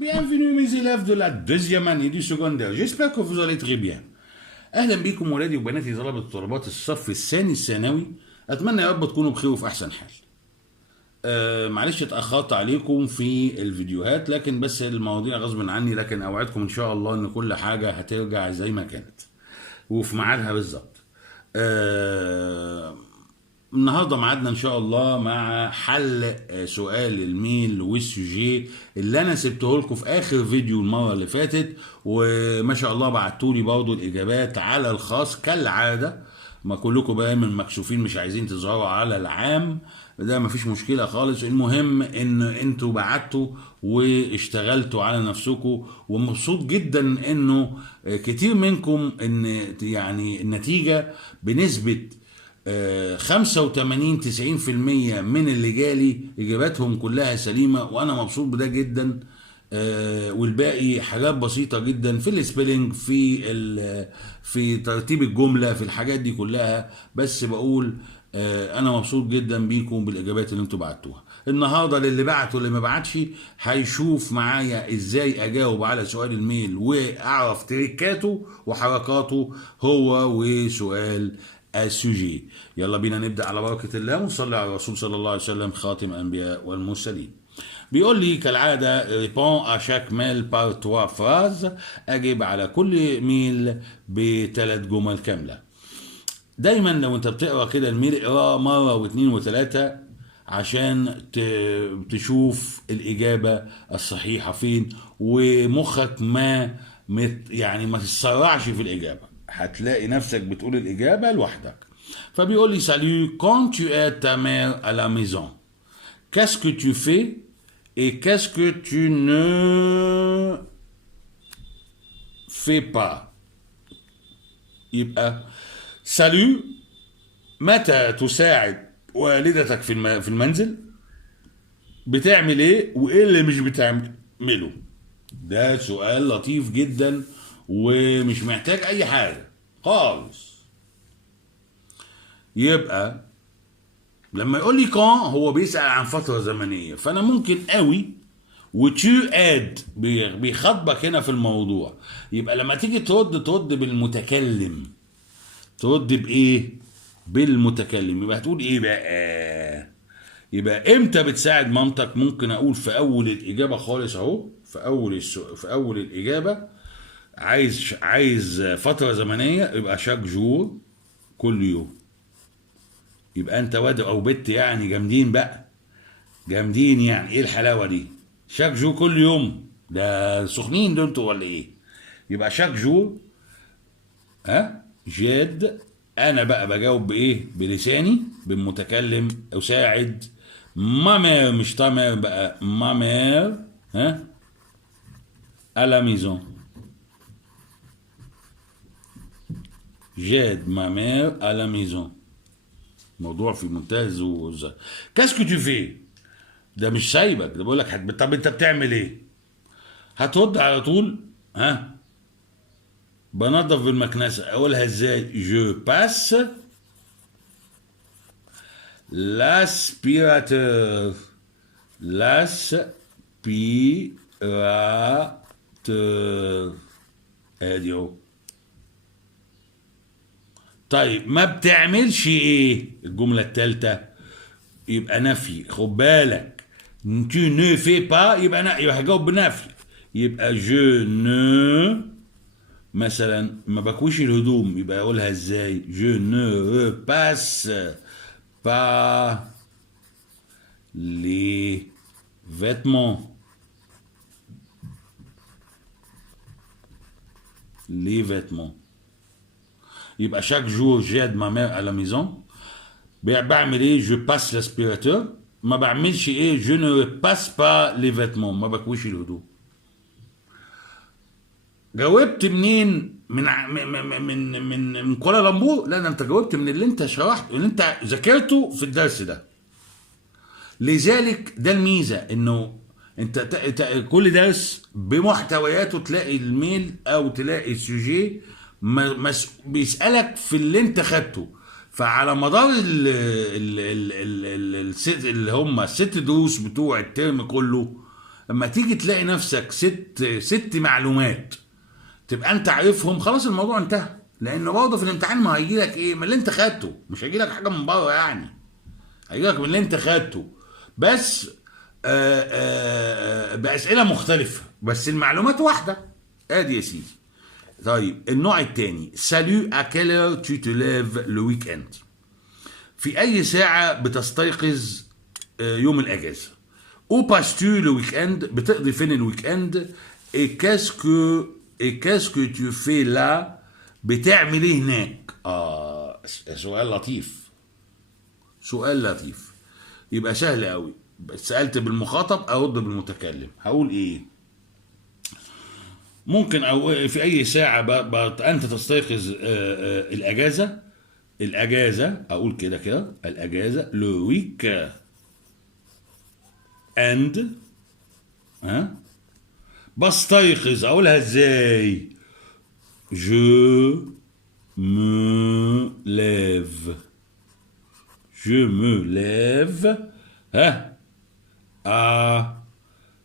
Bienvenue mes élèves de la deuxième année du secondaire. J'espère que vous allez très bien. أهلا بيكم ولادي وبناتي طلبة وطالبات الصف الثاني الثانوي. أتمنى يا رب تكونوا بخير وفي أحسن حال. معلش اتأخرت عليكم في الفيديوهات، لكن بس المواضيع غصب عني، لكن أوعدكم إن شاء الله إن كل حاجة هترجع زي ما كانت وفي ميعادها بالظبط. النهارده ميعادنا ان شاء الله مع حل سؤال الميل والسوجي اللي انا سبته لكم في اخر فيديو المره اللي فاتت، وما شاء الله بعتوا لي برضه الاجابات على الخاص كالعاده. ما كلكم بقى من مكسوفين مش عايزين تظهروا على العام، ده مفيش مشكله خالص. المهم ان انتوا بعتوا واشتغلتوا على نفسكم، ومبسوط جدا انه كتير منكم ان يعني النتيجه بنسبه 85-90% من اللي جالي اجاباتهم كلها سليمه، وانا مبسوط بده جدا. والباقي حاجات بسيطه جدا في السبيلنج، في ترتيب الجمله، في الحاجات دي كلها. بس بقول انا مبسوط جدا بيكم بالاجابات اللي انتوا بعتوها النهارده. للي بعت واللي ما بعتش هيشوف معايا ازاي اجاوب على سؤال الميل واعرف تريكاته وحركاته هو وسؤال السوجي. يلا بينا نبدأ على بركة الله ونصلي على الرسول صلى الله عليه وسلم خاتم الأنبياء والمرسلين. بيقول لي كالعادة répond à chaque mail par 3 phrases، أجيب على كل ميل ب3 جمل كاملة. دايما لو انت بتقرأ كده الميل اقرأ مرة واثنين وثلاثة عشان تشوف الإجابة الصحيحة فين، ومخك ما تتسرعش في الإجابة، هتلاقي نفسك بتقول الإجابة لوحدك. فبيقول لي salut, quand tu aides ta mère à la maison, qu'est-ce que tu fais et qu'est-ce que tu ne fais pas. يبقى salut، متى تساعد والدتك في المنزل، بتعمل ايه وايه اللي مش بتعمله. ده سؤال لطيف جدا ومش محتاج اي حاجة خالص. يبقى لما يقول لي كان هو بيسأل عن فترة زمنية، فانا ممكن قوي وتو اد بيخاطبك هنا في الموضوع. يبقى لما تيجي ترد بالمتكلم. ترد بايه؟ بالمتكلم. يبقى هتقول ايه بقى؟ يبقى امتى بتساعد مامتك؟ ممكن اقول في اول الاجابة خالص اهو، في اول الاجابة عايز فترة زمنية، يبقى شاك جور، كل يوم. يبقى انت واد او بنت يعني جامدين بقى، جامدين يعني. ايه الحلاوة دي؟ شاك جور كل يوم، ده سخنين دول انتوا ولا ايه؟ يبقى شاك جور جاد. انا بقى بجاوب بايه؟ بلساني بالمتكلم. اساعد مامير، مش تامير بقى، مامير à la maison. j'aide ma mère à la maison. موضوع في منتهى الزوز. كاسكو تو في، ده مش سايبك، ده بقول لك طب انت بتعمل ايه؟ هترد على طول بنظف بالمكنسه. اقولها ازاي؟ جو باس لاسبيراتور. لاسبيراتور ادي اهو. طيب ما بتعملش ايه؟ الجملة الثالثة يبقى نفي. خد بالك، tu ne fais pas يبقى هجاوب بنفي. يبقى je ne، مثلا ما بكويش الهدوم، يبقى اقولها ازاي؟ je ne repasse pas les vêtements. les vêtements. يبقى chaque jour j'aide ma mère à la maison. بعمل ايه؟ je passe l'aspirateur. ما بعملش ايه؟ je ne passe pas les vêtements. ما بكويش الهدوم. جاوبت منين؟ من كوالالمبور؟ لا، ده انت جاوبت من اللي انت شرحته، اللي انت ذاكرته في الدرس ده. لذلك ده الميزه، انه انت كل درس بمحتوياته تلاقي الميل او تلاقي السوجي بيسألك في اللي انت خدته. فعلى مدار اللي هم ال6 دروس بتوع الترم كله لما تيجي تلاقي نفسك ست معلومات تبقى انت عارفهم، خلاص الموضوع انتهى. لانه برضه في الامتحان ما هيجي لك ايه؟ من اللي انت خدته، مش هيجي لك حاجه من بره يعني، هيجي لك من اللي انت خدته، بس باسئله مختلفه، بس المعلومات واحده. ادي يا سيدي. طيب النوع الثاني، سالو ا كيل اور تو te lèves le week-end. في اي ساعه بتستيقظ يوم الاجازه؟ او باستو لو ويك اند، بتقضي فين الويك اند؟ اي كاسكو تو في لا، بتعمل ايه هناك؟ سؤال لطيف، سؤال لطيف. يبقى سهل قوي، سألت بالمخاطب ارد بالمتكلم. هقول ايه؟ ممكن او في اي ساعه انت تستيقظ الاجازه اقول كده الاجازه لو ويك اند. بستيقظ اقولها ازاي؟ je me lève. je me lève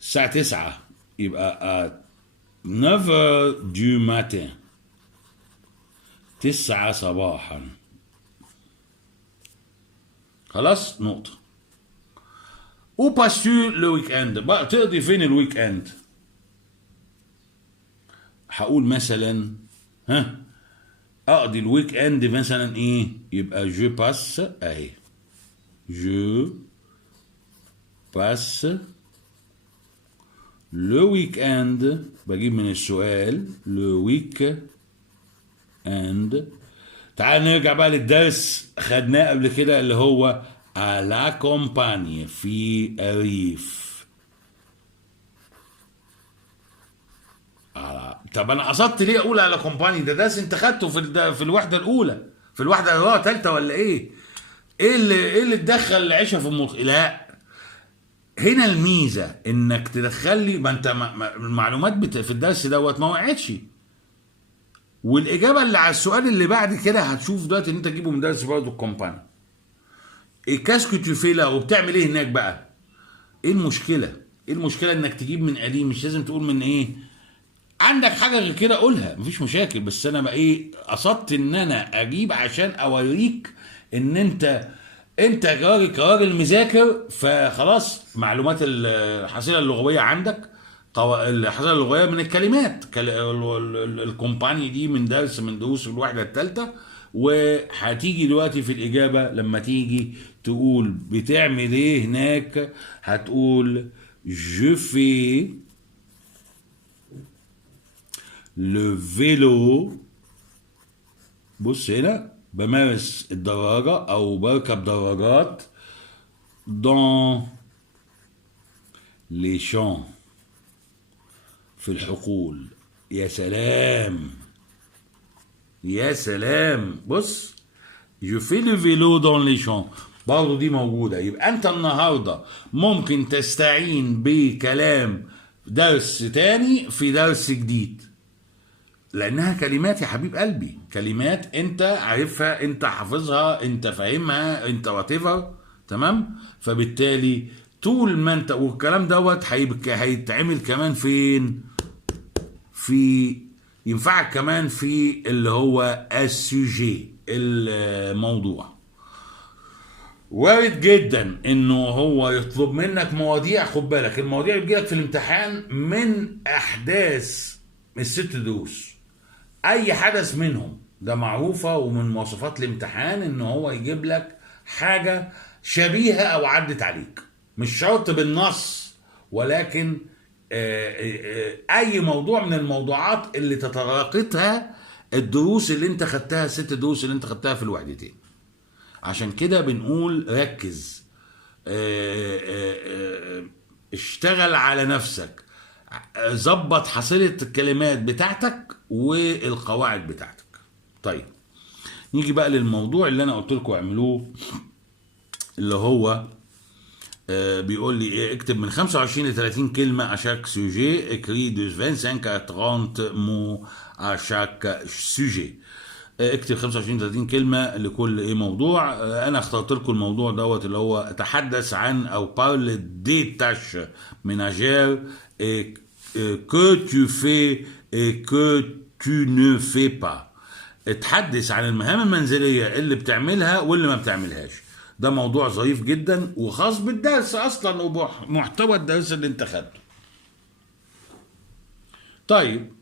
الساعة 9، يبقى 9 du matin، 9 صباحا. خلاص نقطة. او باسو لو ويك اند، بقى تقضي فين الويك اند؟ هقول مثلا اقضي الويك اند مثلا ايه؟ يبقى جو باس اهي، جو باس لو ويك اند، بجيب من السؤال لو ويك اند. تعال نرجع بقى للدرس خدناه قبل كده اللي هو على كومباني، في الريف. طب انا قصدت ليه اقول على كومباني؟ ده درس انت خدته في الوحده الاولى، في الوحده اللي هو ثالثه ولا ايه؟ ايه اللي تدخل العيشه في المخ؟ لا، هنا الميزه انك تدخل لي، ما انت المعلومات في الدرس دوت ما وقعتش، والاجابه اللي على السؤال اللي بعد كده هتشوف دلوقتي ان انت تجيبه من درس برضه الكومباني. الكاسكو تشوفيلا، وبتعمل ايه هناك بقى؟ ايه المشكله؟ ايه المشكله انك تجيب من قديم؟ مش لازم تقول من ايه. عندك حاجه غير كده قولها، مفيش مشاكل، بس انا بقى ايه قصدت ان انا اجيب عشان اوريك ان انت كراجل مذاكر، فخلاص معلومات الحصيله اللغويه عندك، الحصيله اللغويه من الكلمات، الكومباني دي من درس من دروس الوحده الثالثه. وهتيجي دلوقتي في الاجابه لما تيجي تقول بتعمل ايه هناك، هتقول جو في لو فيلو. بص هنا، بمارس الدراجة أو بركب دراجات dans les champs، في الحقول. يا سلام يا سلام. بص je fais le vélo dans les champs، برضه دي موجودة. يبقى أنت النهاردة ممكن تستعين بكلام درس تاني في درس جديد، لانها كلمات يا حبيب قلبي، كلمات انت عارفها، انت حافظها، انت فاهمها، انت واتيفر. تمام؟ فبالتالي طول ما انت، والكلام دوت هيتعمل كمان فين؟ في ينفعك كمان في اللي هو السوجي، الموضوع. وارد جدا انه هو يطلب منك مواضيع. خد بالك المواضيع اللي بتجيلك في الامتحان من احداث الست دروس، اي حدث منهم ده معروفه، ومن مواصفات الامتحان ان هو يجيب لك حاجه شبيهه او عدت عليك، مش شرط بالنص، ولكن اي موضوع من الموضوعات اللي تطرقتها الدروس اللي انت خدتها، الست دروس اللي انت خدتها في الوحدتين. عشان كده بنقول ركز، اشتغل على نفسك، ظبط حصيلة الكلمات بتاعتك والقواعد بتاعتك. طيب نيجي بقى للموضوع اللي انا قلت لكم اعملوه، اللي هو بيقول لي اكتب من 25 ل 30 كلمة à chaque sujet، écrit de 25 à 30 mots à chaque sujet. اكتب 25 30 كلمه لكل ايه موضوع. انا اخترت لكم الموضوع دوت اللي هو اتحدث عن او بارل دي تاش ménagères que tu fais et que tu ne fais pas. اتحدث عن المهام المنزليه اللي بتعملها واللي ما بتعملهاش. ده موضوع ظريف جدا وخاص بالدرس اصلا ومحتوى الدرس اللي انت خدته. طيب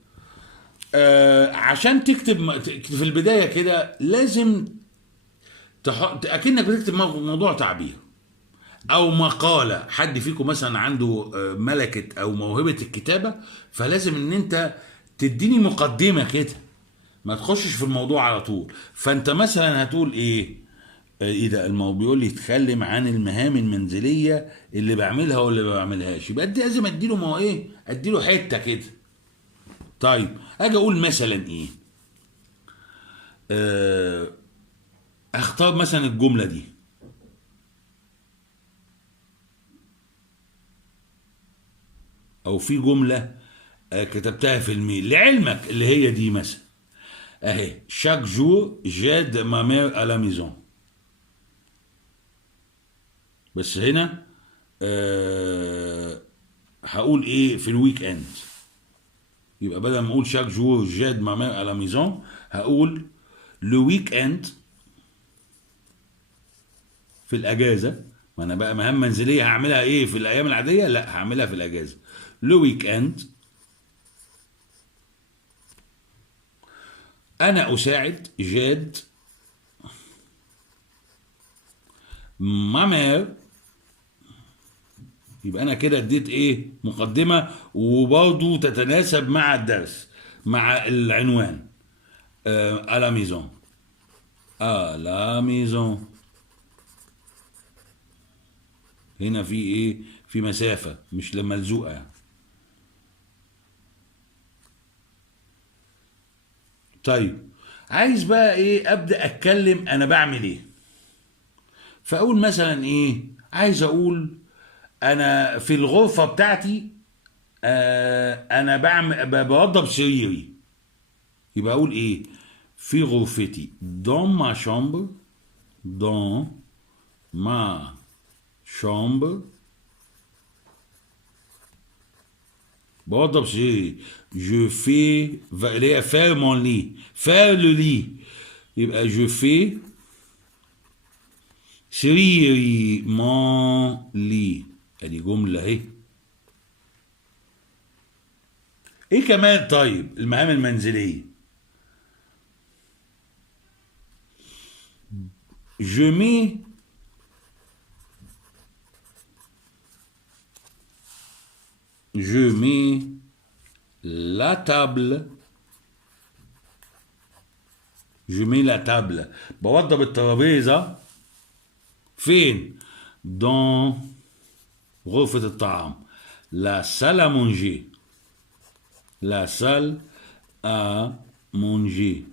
عشان تكتب في البدايه كده لازم تحط اكنك بتكتب موضوع تعبير او مقاله. حد فيكم مثلا عنده ملكه او موهبه الكتابه، فلازم ان انت تديني مقدمه كده، ما تخشش في الموضوع على طول. فانت مثلا هتقول ايه؟ ايه ده بيقول لي اتكلم عن المهام المنزليه اللي بعملها واللي ما بعملهاش، يبقى لازم اديله اديله حته كده. طيب اجي اقول مثلا ايه؟ اختار مثلا الجمله دي، او في جمله كتبتها في الميل لعلمك اللي هي دي مثلا اهي: chaque jour j'aide ma mère à la maison. بس هنا هقول ايه في الويك اند؟ يبقى بدل ما اقول chaque jour j'aide ma mère à la maison هقول le weekend في الاجازه. ما انا بقى مهام منزليه هعملها ايه في الايام العاديه؟ لا، هعملها في الاجازه. le weekend انا اساعد جاد ما مير. يبقى انا كده اديت ايه؟ مقدمه وبرضه تتناسب مع الدرس مع العنوان. à la maison à la maison. هنا في ايه؟ في مسافه مش لما ملزوقه. طيب عايز بقى ايه؟ ابدا اتكلم انا بعمل ايه. فاقول مثلا ايه؟ عايز اقول انا في الغرفه بتاعتي انا بوضب سريري. يبقى اقول ايه؟ في غرفتي dans ma chambre dans ma chambre بوضب سريري. je fais اللي هي faire mon lit faire le lit. يبقى je fais سريري mon lit. ادي جمله اهي. ايه كمان؟ طيب المهام المنزليه je mets la table. je mets la table بوضب الترابيزه فين؟ dans غرفة الطعام la salle à manger la salle à manger.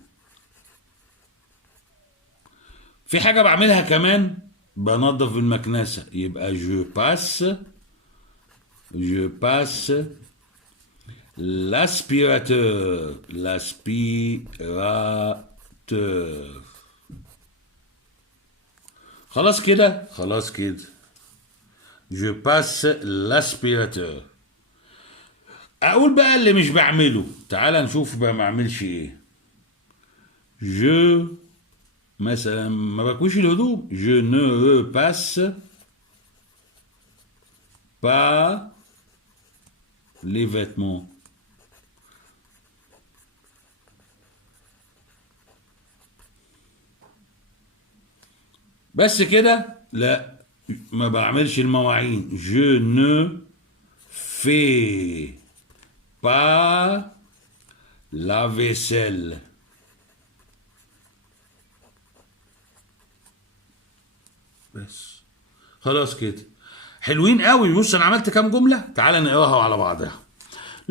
في حاجة بعملها كمان، بنظف المكنسة. يبقى je passe l'aspirateur. خلاص كده je passe l'aspirateur. اقول بقى اللي مش بعمله. تعال نشوف بقى ما اعملش ايه. je مثلا ما بكويش الهدوم. je ne repasse pas les vêtements. بس كده؟ لا، ما بعملش المواعين. je ne fais pas la vaisselle. بس خلاص كده حلوين قوي. بص انا عملت كام جمله، تعال نقراها على بعضها.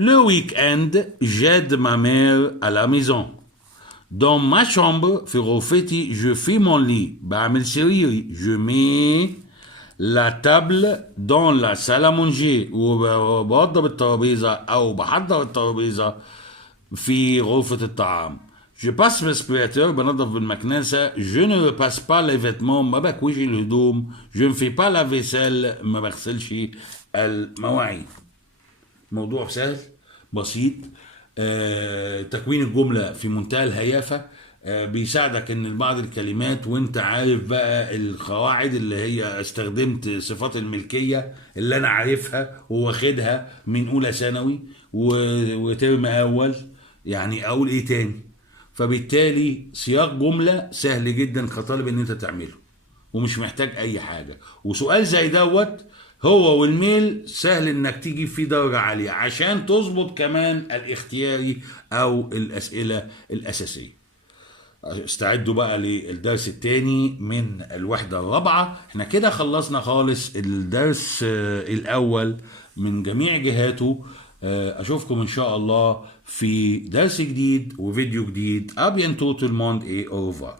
le week-end j'aide ma mère à la maison. dans ma chambre في غرفتي je fais mon lit بعمل سريري. je mets la table dans la salle à manger وبوضب الترابيزه او بحضر الترابيزه في غرفه الطعام. Je passe l'aspirateur بنظف بالمكنسة. Je ne repasse pas les vêtements ما بكويش الهدوم. Je ne fais pas la vaisselle ما بغسلش المواعين. موضوع سهل بسيط. تكوين الجملة في منتهى الهيافة. بيساعدك ان بعض الكلمات وانت عارف بقى القواعد اللي هي استخدمت صفات الملكية اللي انا عارفها وواخدها من اولى ثانوي وترم اول، يعني اقول ايه تاني. فبالتالي سياق جملة سهل جدا كطالب ان انت تعمله ومش محتاج اي حاجة. وسؤال زي دوت هو والميل سهل انك تيجي فيه درجة عالية عشان تظبط كمان الاختياري او الاسئلة الاساسية. استعدوا بقى للدرس الثاني من الوحدة الرابعة. احنا كده خلصنا خالص الدرس الاول من جميع جهاته. اشوفكم ان شاء الله في درس جديد وفيديو جديد. ابيانتو tout le monde et au revoir.